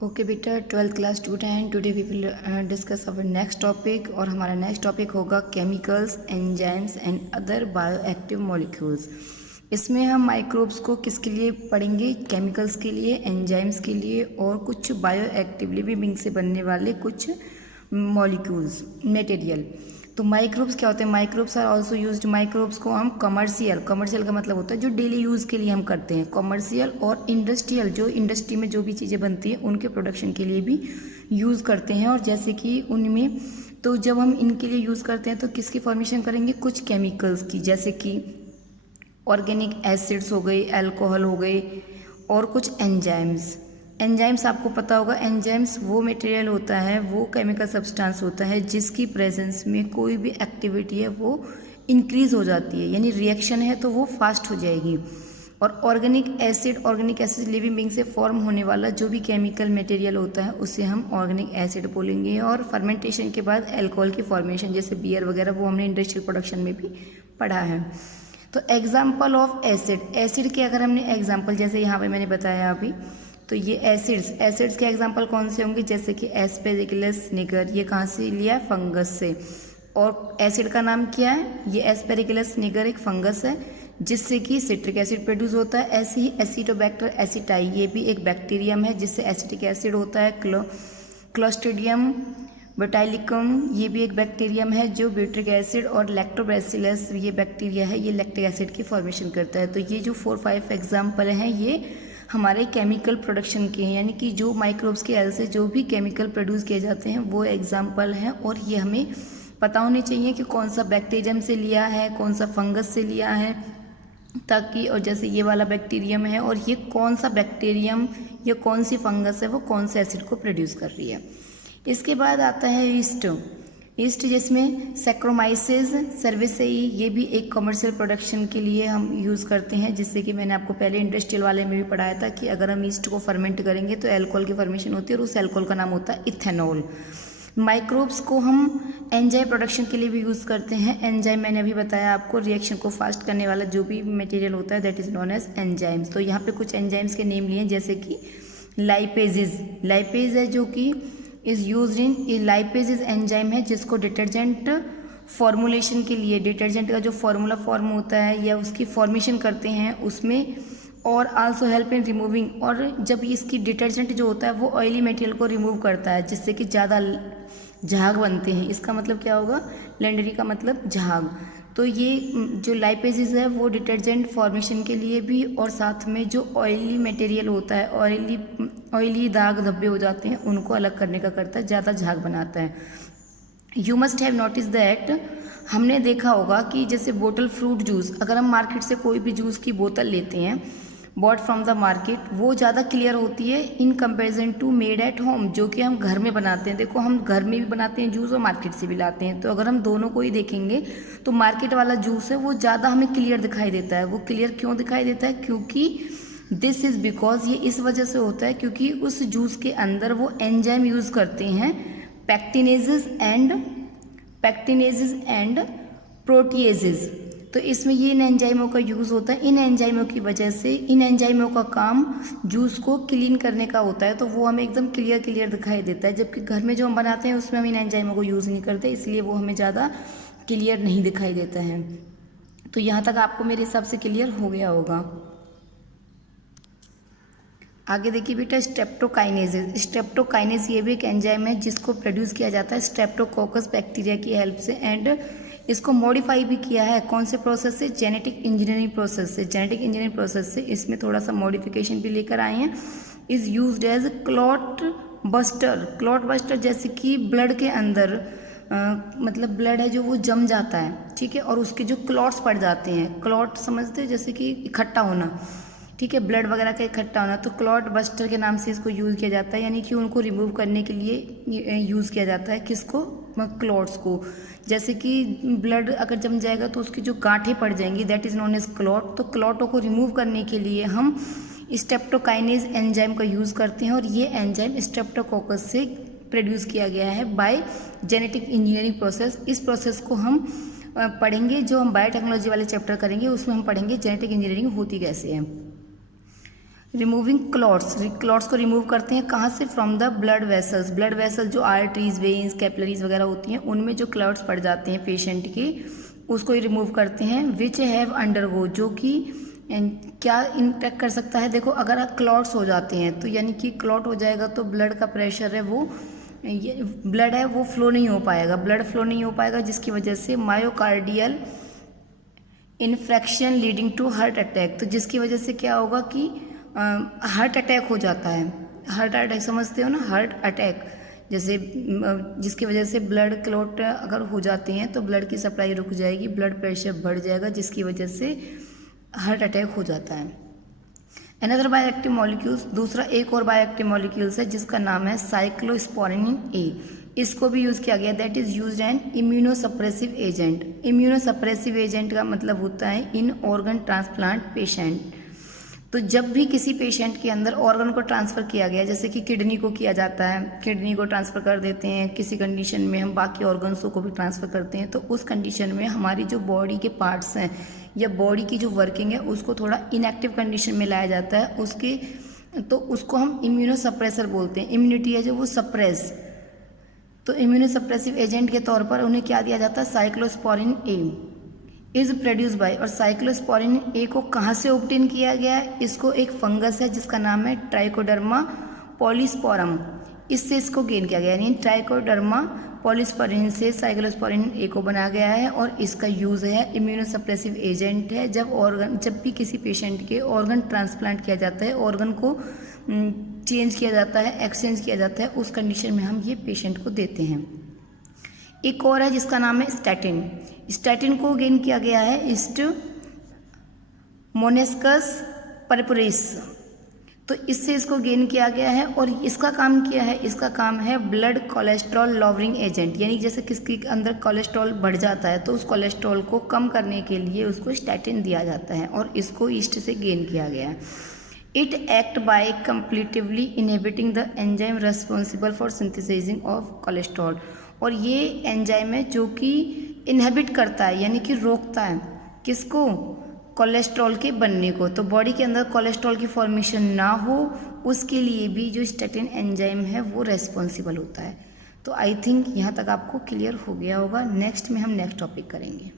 Okay बेटा, 12th class student and today we will discuss our next topic. और हमारा next topic होगा chemicals, enzymes and other bioactive molecules. इसमें हम microbes को किसके लिए पढ़ेंगे? केमिकल्स के लिए, एंजाइम्स के लिए और कुछ बायोएक्टिव लिविंग बीइंग से बनने वाले कुछ मॉलिक्यूल्स, मटेरियल। तो माइक्रोब्स क्या होते हैं? Microbes are also used. Microbes को हम कमर्शियल का मतलब होता है जो डेली यूज़ के लिए हम करते हैं, कमर्शियल और इंडस्ट्रियल, जो इंडस्ट्री में जो भी चीज़ें बनती हैं उनके प्रोडक्शन के लिए भी यूज़ करते हैं। और जैसे कि उनमें, तो जब हम इनके लिए यूज़ करते हैं तो किसकी फॉर्मेशन करेंगे? कुछ केमिकल्स की, जैसे कि ऑर्गेनिक एसिड्स हो गए, अल्कोहल हो गए और कुछ एंजाइम्स। एंजाइम्स आपको पता होगा, एंजाइम्स वो मटेरियल होता है, वो केमिकल सब्सटेंस होता है जिसकी प्रेजेंस में कोई भी एक्टिविटी है वो इंक्रीज हो जाती है, यानी रिएक्शन है तो वो फास्ट हो जाएगी। और ऑर्गेनिक एसिड लिविंग बीइंग से फॉर्म होने वाला जो भी केमिकल मटेरियल होता है उसे हम ऑर्गेनिक एसिड बोलेंगे। और फर्मेंटेशन के बाद अल्कोहल की फॉर्मेशन, जैसे बियर वगैरह, वो हमने इंडस्ट्रियल प्रोडक्शन में भी पढ़ा है। तो एग्जाम्पल ऑफ एसिड के अगर हमने एग्जाम्पल, जैसे यहाँ पे मैंने बताया अभी, तो ये एसिड्स के एग्जाम्पल कौन से होंगे? जैसे कि एस्पेरिगुलस निगर, ये कहाँ से लिया है? फंगस से। और एसिड का नाम क्या है? ये एस्पेरिगुलस निगर एक फंगस है जिससे कि सिट्रिक एसिड प्रोड्यूस होता है। ऐसे ही एसिटोबैक्टर एसिटाई, ये भी एक बैक्टीरियम है जिससे एसिटिक एसिड होता है। क्लोस्ट्रीडियम बोटाइलिकम, ये भी एक बैक्टीरियम है जो ब्यूट्रिक एसिड, और लैक्टोबैसिलस ये बैक्टीरिया है, ये लैक्टिक एसिड की फॉर्मेशन करता है। तो ये जो 4-5 एग्जाम्पल हैं ये हमारे केमिकल प्रोडक्शन के हैं, यानी कि जो माइक्रोब्स के हेल्प से जो भी केमिकल प्रोड्यूस किए जाते हैं वो एग्जाम्पल हैं। और ये हमें पता होने चाहिए कि कौन सा बैक्टीरियम से लिया है, कौन सा फंगस से लिया है, ताकि, और जैसे ये वाला बैक्टीरियम है और ये कौन सा बैक्टीरियम या कौन सी फंगस है वो कौन से एसिड को प्रोड्यूस कर रही है। इसके बाद आता है ईस्ट, जिसमें सैक्रोमाइसेस सर्विसेई, ये भी एक कमर्शियल प्रोडक्शन के लिए हम यूज़ करते हैं। जिससे कि मैंने आपको पहले इंडस्ट्रियल वाले में भी पढ़ाया था कि अगर हम ईस्ट को फर्मेंट करेंगे तो अल्कोहल की फॉर्मेशन होती है और उस अल्कोहल का नाम होता है इथेनॉल। माइक्रोब्स को हम एंजाइम प्रोडक्शन के लिए भी यूज़ करते हैं। एंजाइम मैंने अभी बताया आपको, रिएक्शन को फास्ट करने वाला जो भी मटेरियल होता है that is known as enzymes. तो यहाँ पे कुछ एंजाइम्स के नेम लिए, जैसे कि लाइपेज है जो कि is use in, lipase is enzyme है जिसको डिटर्जेंट फॉर्मुलेशन के लिए, डिटर्जेंट का जो फॉर्मूला फॉर्म होता है या उसकी फॉर्मेशन करते हैं उसमें, और आल्सो हेल्प इन रिमूविंग, और जब इसकी डिटर्जेंट जो होता है वो ऑयली मटेरियल को रिमूव करता है जिससे कि ज़्यादा झाग बनते हैं। इसका मतलब क्या होगा? लैंडरी का मतलब झाग। तो ये जो लाइपेजेस है वो डिटर्जेंट फॉर्मेशन के लिए भी, और साथ में जो ऑयली मटेरियल होता है, ऑयली दाग धब्बे हो जाते हैं उनको अलग करने का करता है, ज़्यादा झाग बनाता है। You must have notice that, हमने देखा होगा कि जैसे बोतल फ्रूट जूस, अगर हम मार्केट से कोई भी जूस की बोतल लेते हैं, बॉट फ्रॉम द मार्केट, वो ज़्यादा क्लियर होती है in comparison to made at home, जो कि हम घर में बनाते हैं। देखो, हम घर में भी बनाते हैं जूस और मार्केट से भी लाते हैं, तो अगर हम दोनों को ही देखेंगे तो मार्केट वाला जूस है वो ज़्यादा हमें क्लियर दिखाई देता है। वो क्लियर क्यों दिखाई देता है? क्योंकि दिस इज़ बिकॉज, ये इस वजह से होता है क्योंकि उस जूस के अंदर वो एंजाइम यूज़ करते हैं, पैक्टिनेजेस एंड प्रोटीएजेस। तो इसमें ये इन एंजाइमों का यूज़ होता है। इन एंजाइमों की वजह से, इन एंजाइमों का काम जूस को क्लीन करने का होता है, तो वो हमें एकदम क्लियर दिखाई देता है। जबकि घर में जो हम बनाते हैं उसमें हम इन एंजाइमों को यूज़ नहीं करते, इसलिए वो हमें ज़्यादा क्लियर नहीं दिखाई देता है। तो यहाँ तक आपको मेरे हिसाब से क्लियर हो गया होगा। आगे देखिए बेटा, स्ट्रेप्टोकाइनेज ये भी एक एंजाइम है जिसको प्रोड्यूस किया जाता है स्ट्रेप्टोकोकस बैक्टीरिया की हेल्प से, एंड इसको मॉडिफाई भी किया है कौन से प्रोसेस से? जेनेटिक इंजीनियरिंग प्रोसेस से इसमें थोड़ा सा मॉडिफिकेशन भी लेकर आए हैं। Is used as clot buster, जैसे कि ब्लड के अंदर मतलब ब्लड है जो वो जम जाता है, ठीक है, और उसके जो क्लॉट्स पड़ जाते हैं, क्लॉट समझते हैं, जैसे कि इकट्ठा होना, ठीक है, ब्लड वगैरह का इकट्ठा होना, तो क्लॉट बस्टर के नाम से इसको यूज़ किया जाता है, यानी कि उनको रिमूव करने के लिए यूज़ किया जाता है। किसको? क्लॉट्स को। जैसे कि ब्लड अगर जम जाएगा तो उसकी जो गांठें पड़ जाएंगी, that is known as clot. तो क्लॉटों को रिमूव करने के लिए हम स्ट्रेप्टोकाइनेज एंजाइम का यूज़ करते हैं, और ये एंजाइम स्ट्रेप्टोकोकस से प्रोड्यूस किया गया है बाय जेनेटिक इंजीनियरिंग प्रोसेस। इस प्रोसेस को हम पढ़ेंगे, जो हम बायोटेक्नोलॉजी वाले चैप्टर करेंगे उसमें हम पढ़ेंगे जेनेटिक इंजीनियरिंग होती कैसे है। रिमूविंग क्लॉट्स को रिमूव करते हैं कहाँ से? फ्रॉम द ब्लड वेसल्स जो आर्टरीज, वेन्स, कैपिलरीज वगैरह होती हैं उनमें जो क्लॉट्स पड़ जाते हैं पेशेंट के, उसको ही रिमूव करते हैं। विच हैव अंडरगो, जो कि क्या इम्पैक्ट कर सकता है? देखो अगर क्लॉट्स हो जाते हैं तो यानी कि क्लॉट हो जाएगा तो ब्लड का प्रेशर है वो ब्लड है वो फ्लो नहीं हो पाएगा, ब्लड फ्लो नहीं हो पाएगा, जिसकी वजह से myocardial infraction leading to heart attack. तो जिसकी वजह से क्या होगा कि हार्ट अटैक हो जाता है। हार्ट अटैक समझते हो ना, हार्ट अटैक जैसे जिसकी वजह से ब्लड क्लॉट अगर हो जाते हैं तो ब्लड की सप्लाई रुक जाएगी, ब्लड प्रेशर बढ़ जाएगा, जिसकी वजह से हार्ट अटैक हो जाता है। अनदर बायोएक्टिव मॉलिक्यूल्स, दूसरा एक और बायोएक्टिव मॉलिक्यूल्स है जिसका नाम है साइक्लोस्पोरिन ए। इसको भी यूज़ किया गया, that is used N immunosuppressive agent. Immunosuppressive agent का मतलब होता है इन ऑर्गन ट्रांसप्लांट पेशेंट। तो जब भी किसी पेशेंट के अंदर ऑर्गन को ट्रांसफ़र किया गया, जैसे कि किडनी को किया जाता है, किडनी को ट्रांसफ़र कर देते हैं, किसी कंडीशन में हम बाकी ऑर्गन्सों को भी ट्रांसफ़र करते हैं, तो उस कंडीशन में हमारी जो बॉडी के पार्ट्स हैं या बॉडी की जो वर्किंग है उसको थोड़ा इनएक्टिव कंडीशन में लाया जाता है, तो उसको हम इम्यूनोसप्रेसर बोलते हैं। इम्यूनिटी है जो वो सप्रेस, तो इम्यूनोसप्रेसिव एजेंट के तौर पर उन्हें क्या दिया जाता है? Cyclosporin A is produce by. और साइक्लोस्पोरिन ए को कहाँ से ऑब्टेन किया गया है? इसको एक फंगस है जिसका नाम है ट्राइकोडर्मा पॉलीस्पोरम, इससे इसको गेन किया गया, यानी ट्राइकोडर्मा पॉलीस्पोरिन से साइक्लोस्पोरिन ए को बनाया गया है। और इसका यूज़ है इम्यूनोसप्रेसिव एजेंट है। जब भी किसी पेशेंट के ऑर्गन ट्रांसप्लांट किया जाता है, ऑर्गन को चेंज किया जाता है, एक्सचेंज किया जाता है, उस कंडीशन में हम ये पेशेंट को देते हैं। एक और है जिसका नाम है स्टैटिन। स्टैटिन को गेन किया गया है ईस्ट मोनेस्कस परपुरिस, तो इससे इसको गेन किया गया है। और इसका काम क्या है? इसका काम है ब्लड कोलेस्ट्रॉल लॉवरिंग एजेंट, यानी जैसे किसके अंदर कोलेस्ट्रॉल बढ़ जाता है तो उस कोलेस्ट्रॉल को कम करने के लिए उसको स्टैटिन दिया जाता है, और इसको ईस्ट से गेन किया गया है। It act by competitively inhibiting the enzyme responsible for synthesising of cholesterol. और ये एंजाइम है जो कि इनहिबिट करता है, यानी कि रोकता है किसको? कोलेस्ट्रॉल के बनने को। तो बॉडी के अंदर कोलेस्ट्रॉल की फॉर्मेशन ना हो उसके लिए भी जो स्टैटिन एंजाइम है वो रेस्पॉन्सिबल होता है। तो आई थिंक यहाँ तक आपको क्लियर हो गया होगा। नेक्स्ट में हम नेक्स्ट टॉपिक करेंगे।